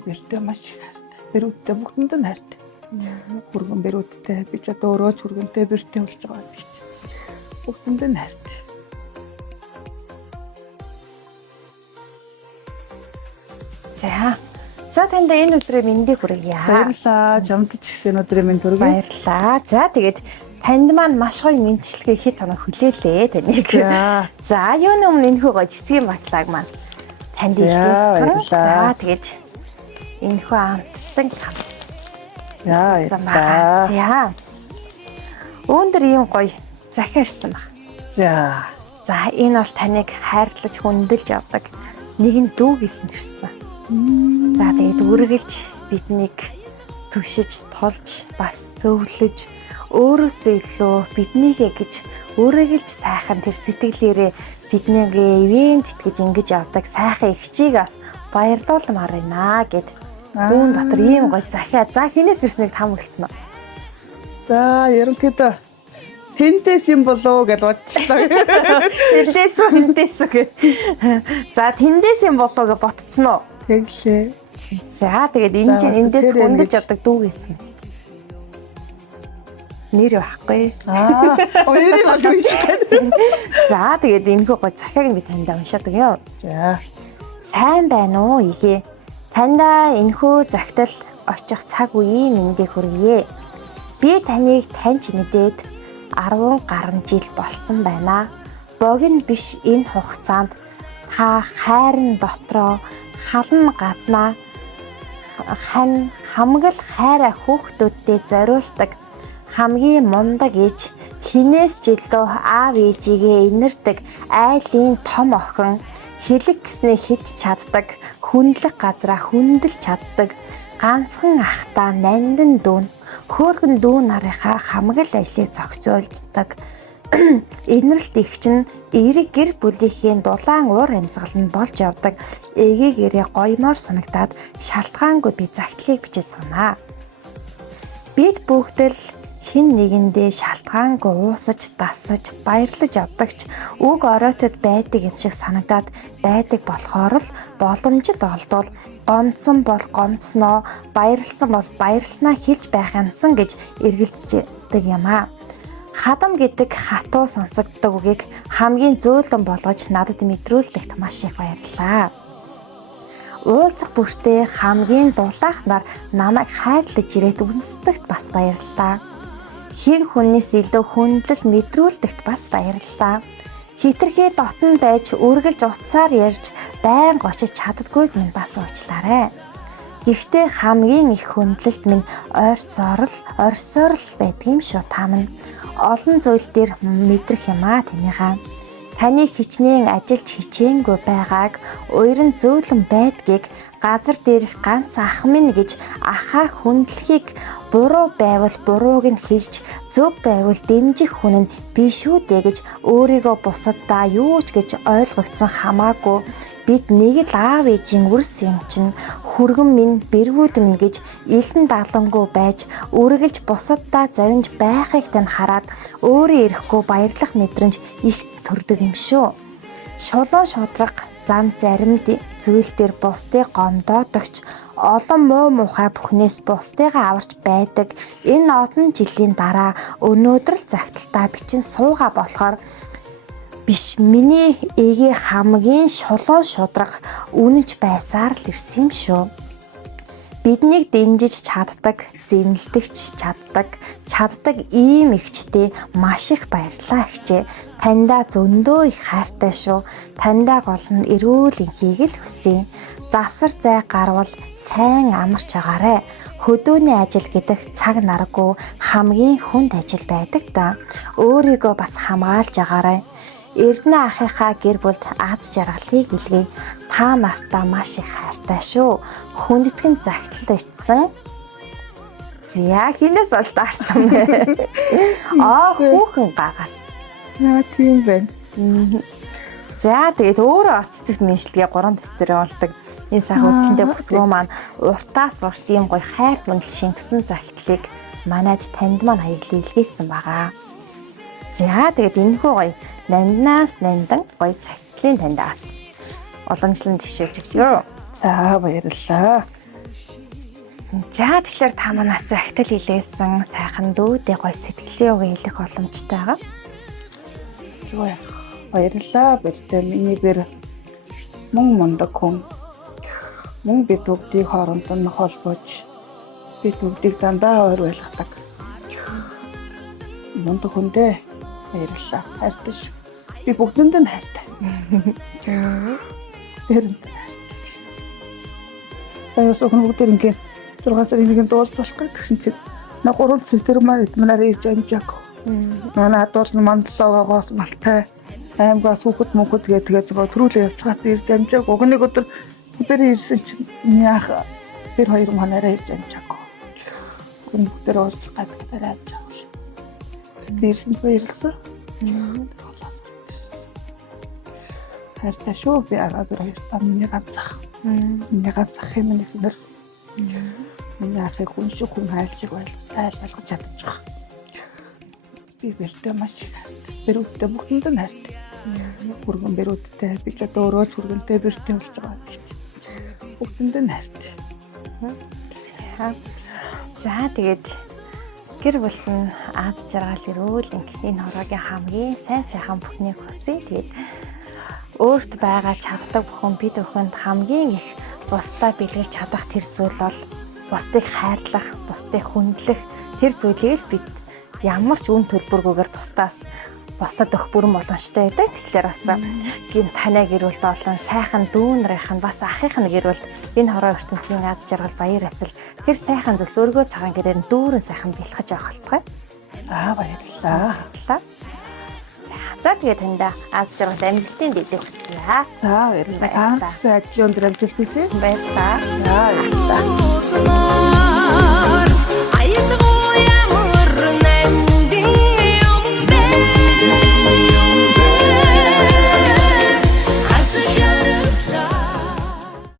Бэртэ маш их хайртай. Бэрүүдтэй бүгдэнд нь хайртай. Хүргэн бэрүүдтэй би ч одоо өөрөө ч хүргэнтэй бэртэ болж байгаа гэж. Бүгдэнд нь хайртай. За танд энэ өдрийн мэндийг хүргье. Баярлалаа. Чамд ч гэсэн өдрийн мэнд хүргэе. Баярлалаа. За тэгээд танд маань маш гоё мэндчлэгээ хэд хоног хүлээлээ таныг. За юуны өмнө энэ хүү гоё цэцгийн батлааг маань танд илгээсэн. За тэгээд энэ хүү амттан Яа. За. Өндөр ийм гоё захиарсан баг. За энэ бол таныг хайрлаж хүндэлж явдаг нэгэн дүү гэсэн ирсэн. За тэгээд үргэлж биднийг түшиж, тулж, бас зөвлөж, өөрөөсөө илүү биднийгээ гэж үргэлж сайхан тэр сэтгэлээрээ биднийгээ ивент итгэж ингэж явдаг сайхан эгчийг бас баярлуулмаар байна гэд. Үүн дотор ийм гоё захиа. За хинээс ирснийг та мөглсөн уу? За ерөнхийдөө тэнтэс юм болоо гэж бодчихлоо. Тэнтэс гэ. За тэндээс юм болоо гэж ботцсон уу? Тэглээ. За тэгээд энэ чинь эндээс хүндэж явдаг дүү гэсэн. Нэр байхгүй. Хоёрыг олж уншаад. За тэгээд энэхүү гоё захиаг нь би танд уншаад өгье. За. Сайн байна уу игээ. Тандаа энэхүү загтал очих цаг үеийн мэндийг хүргье. Би таныг таньж мэдээд 10 гаруй жил болсон байна. Богино биш энэ хугацаанд та хайрын дотроо халан гаднаа хамгал хайраа хүүхдүүдтэй зориулдаг хамгийн мундаг ээж, хинээс жилдөө аав ээжигээ инэрдэг айлын том охин, хэлэг гэснээ хийж чаддаг, хүндлэх газраа хүндэлж чаддаг ганцхан ахта нандин дүүн, хөөргөн дүү нарынхаа хамгал ажлыг зохицуулдаг инэрэлт игч нь эерэг гэр бүлийнхээ дулаан уур амьсгал нь болж явдаг эгээгээрээ гоёмоор санагдаад шалтгаангүй би загтлыг бичиж санаа. Бид бүгд л хин нэгэндээ шалтгаангүй уусаж, дасаж, баярлаж явдагч үг оройтод байдаг юм шиг санагдаад байдаг болохоор л боломжит олдвол гомдсон бол гомдсноо, баярлсан бол баярлснаа хэлж байх юмсан гэж эргэлздэг юм аа. Хадам гэдэг хатуу сонсогддог үгийг хамгийн зөөлөн болгож надад мэдрүүлдэгт маш их баярлалаа. Уулзах бүртээ хамгийн дулаах нар намайг хайрлаж ирээд үнсдэгт бас баярлалаа. Хин хүнээс илүү хүндлэл мэдрүүлдэгт бас баярлалаа. Хитрхи дотн байж үргэлж утсаар ярьж байнга очиж чаддгүйг минь бас уучлаарай. Гэхдээ хамгийн их хүндлэлт минь орсоор л байдгийм шүү та минь. Олон зүйл дээр мэдрэх юм аа танийгаа. Таны хичнээн ажиллаж хичээнгүй байгааг, уяран зөөлөн байдгийг, газар дээрх ганц ах минь гэж ахаа хүндлэхийг буруу байвал бурууг нь хэлж, зөв байвал дэмжих хүн нь би шүү дээ гэж өөрийгөө бусаддаа юу ч гэж ойлгогдсон хамаагүй бид нэг л аав ээжийн үрс юм чинь хүргэн минь бэргүүд минь гэж илэн далангуу байж үргэлж бусаддаа завинж байхыг тань хараад өөрөө ирэхгүй баярлах мэдрэмж их төрдөг юм шүү. Шулуун шудраг зам зарим зүйл дээр бусдыг гомдоодогч олон муу мухай бүхнээс бусдыгаа аварч байдаг энэ олон жилийн дараа өнөөдөр л загталтаа бичин суугаа болохоор биш миний эгээ хамгийн шулуун шудраг үнэж байсаар л ирсэн юм шүү. Биднийг дэмжиж чаддаг, зэмлдэгч чаддаг ийм эгчтэй маш их баярлалаа эгчээ. Таньда зөндөө их хайртай шүү. Таньда гол нь эрүүл энхийг л хүсье. Завсар зай гарвал сайн амарч агаарэ. Хөдөөний ажил гэдэг цаг наргүй хамгийн хүнд ажил байдаг да. Өөрийгөө бас хамгаалж агаарэ. Эрдэнэ ахыхаа гэр бүлд аз жаргалыг илгээе. Та нартаа маш их хайртай шүү. Хүндэтгэн загтал ичсэн. Зя хинээс бол даарсан бэ? Хүүхэн гагаас. Тийм байна. За тэгээд өөрөө бас цэцэгт мэдлэгээ 3 тестээр явуулдаг. Энэ сайхан өсөлтөнд бүсгөө маань уртаас урт ийм гоё хайр хүндэл шингэсэн загтлыг манайд танд маань хаяглан илгээсэн байгаа. За тэгээд энэхүү гоё нанднаас нандан гоё цагтлын таньдаас уламжлан төвшүүлж өглөө. За баярлалаа. За тэгэхээр та манай захидал хэлээсэн сайхан дүүдээ гой сэтгэлийн үг хэлэх боломжтой байгаа. Зүгээр. Баярлалаа. Бэртээ миний бэр мөн мундаг хүн. Мөн бид бүгдийг хооронд нь холбож бид бүгдийг дандаа ойр байлгадаг. Мундаг хүндээ баярлалаа. Хайртай. Би бүгдэнд нь хайртай. Тэр сая сохн бүгд ингээд 6 сарын нэг дуулж болох гэсэн чинь на 3 сэтэр манаар ирж амжааг. Манай дуулж мандсаагаас малтай аймгаас хүүхэд мөнхөд тэгээд төрүүлээ явцгаас ирж амжааг. Өгнөг өдөр тэр ирсэн чинь яах тэр хоёр манаараа ирж амжааг. Бүгдээр уулзах гадагтаар амжааг. Ирсэн баярлсан. Хайртай шүү би агаа бүр хоёртаа миний ганцах. Миний ганцах юм нэр. Миний ахыг хүн шиг хүн хайлшиг байлгаж чадчих. Би бэртээ маш их хайртай. Бэрүүдтэй бүгдэнд нь хайртай. Хүргэн бэрүүдтэй би ч одоо өөрөө ч хүргэнтэй бэртээ болж байгаа гэж. Бүгдэнд нь хайртай. За тэгээд гэр бүлийн ад жаргал ирүүл энэ хороогийн хамгийн сайн сайхан бүхнийг хүсье. Тэгээд өөрт байгаа чаддаг бүхэн бид бүхэнд хамгийн их бусдаа бэлгэлж чадах тэр зүйл бол бусдыг хайрлах, бусдыг хүндлэх тэр зүйлийг л бид ямар ч үн төлбөргүйгээр бусдад өгөх бүрэн боломжтой байдаг. Тэгэхээр бас гин танай гэр бүлд олон сайхан дүүнрийнх нь бас ахих нь гэр бүлд энэ хороо ертөнцийн аз жаргал баяр ёслол тэр сайхан зүйлс өргөө цагаан гэрээр нь дүүрэн сайхан бэлхэж авах болтугай. Баярлалаа. За тэгээд танд аз жаргал амжилтын дэдэ хүсье. За баярлалаа. Ажлын өндөр амжилт хүсье. Баярлалаа. За баярлалаа.